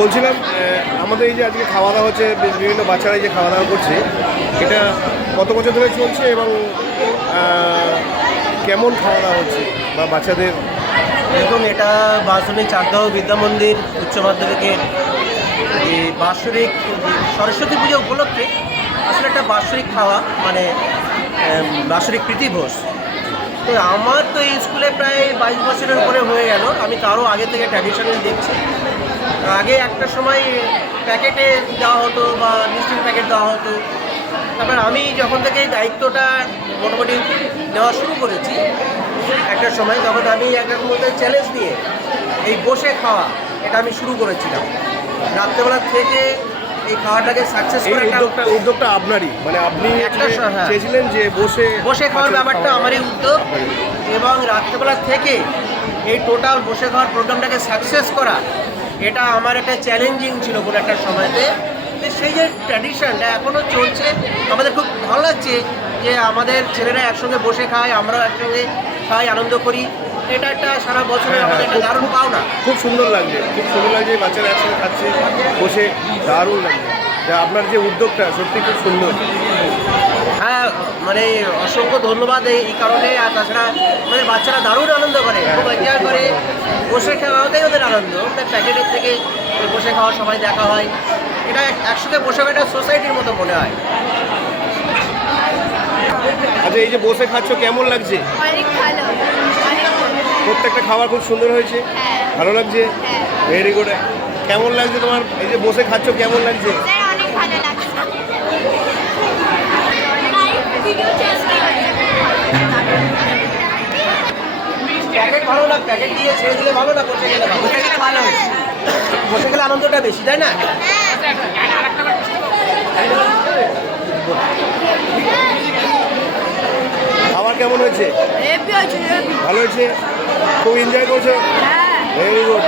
বলছিলাম আমাদের এই যে আজকে খাওয়া দাওয়া হচ্ছে, বিভিন্ন বাচ্চারা যে খাওয়া দাওয়া করছে, এটা কত বছর ধরে চলছে এবং কেমন খাওয়া দাওয়া হচ্ছে বা বাচ্চাদের? দেখুন, এটা বাসন্তী চাকদাহ বিদ্যা মন্দির উচ্চ মাধ্যমিকের এই বাৎসরিক সরস্বতী পুজো উপলক্ষে আসলে একটা বাৎসরিক খাওয়া, মানে বাৎসরিক প্রীতিভোজ। তো আমার তো এই স্কুলে প্রায় 22 বছরের উপরে হয়ে গেল। আমি তারও আগে থেকে ট্র্যাডিশনাল দেখছি। আগে একটা সময় প্যাকেটে দেওয়া হতো বা মিষ্টির প্যাকেট দেওয়া হতো। তারপর আমি যখন থেকে এই দায়িত্বটা মোটামুটি নেওয়া শুরু করেছি একটা সময়, তখন আমি একটা মধ্যে চ্যালেঞ্জ নিয়ে এই বসে খাওয়া এটা আমি শুরু করেছিলাম। রাত্রেবেলা থেকে এই খাওয়াটাকে সাকসেস করে উদ্যোগটা আপনারই, মানে আপনি চেয়েছিলেন যে বসে খাওয়ার ব্যাপারটা আমারই উদ্যোগ, এবং রাত্রেবেলা থেকে এই টোটাল বসে খাওয়ার প্রোগ্রামটাকে সাকসেস করা এটা আমার একটা চ্যালেঞ্জিং ছিল কোনো একটা সময়তে। সেই যে ট্র্যাডিশনটা এখনও চলছে, আমাদের খুব ভালো লাগছে যে আমাদের ছেলেরা একসঙ্গে বসে খায়, আমরাও একসঙ্গে খাই, আনন্দ করি। এটা একটা সারা বছরের আমাদের একটা দারুণ পাওনা। খুব সুন্দর লাগছে বাচ্চারা একসঙ্গে খাচ্ছে বসে, দারুণ লাগছে। আপনার যে উদ্যোগটা সত্যি খুব সুন্দর। হ্যাঁ, মানে অসংখ্য ধন্যবাদ এই কারণে। আর তাছাড়া মানে বাচ্চারা দারুণ আনন্দ করে, খুব এনজয় করে। বসে খাওয়াতেই ওদের আনন্দ। প্যাকেটের থেকে বসে খাওয়ার সময় দেখা হয়, এটা একসাথে বসে খাওয়া একটা সোসাইটির মতো মনে হয়। আচ্ছা, এই যে বসে খাচ্ছ কেমন লাগছে? অনেক ভালো, অনেক ভালো। প্রত্যেকটা খাবার খুব সুন্দর হয়েছে, হ্যাঁ। ভালো লাগছে। হ্যাঁ। Very good. কেমন লাগছে তোমার এই যে বসে খাচ্ছ, কেমন লাগছে? স্যার অনেক ভালো লাগছে। প্যাকেট ভালো না, প্যাকেট দিয়ে ছেড়ে দিলে ভালো না, বসে গেলে ভালো? ভালো, বসে গেলে আনন্দটা বেশি, তাই না? খাবার কেমন হয়েছে? হেভি হয়েছে, হেভি। ভালো হয়েছে, খুব এনজয় করছো। হ্যাঁ। Very good.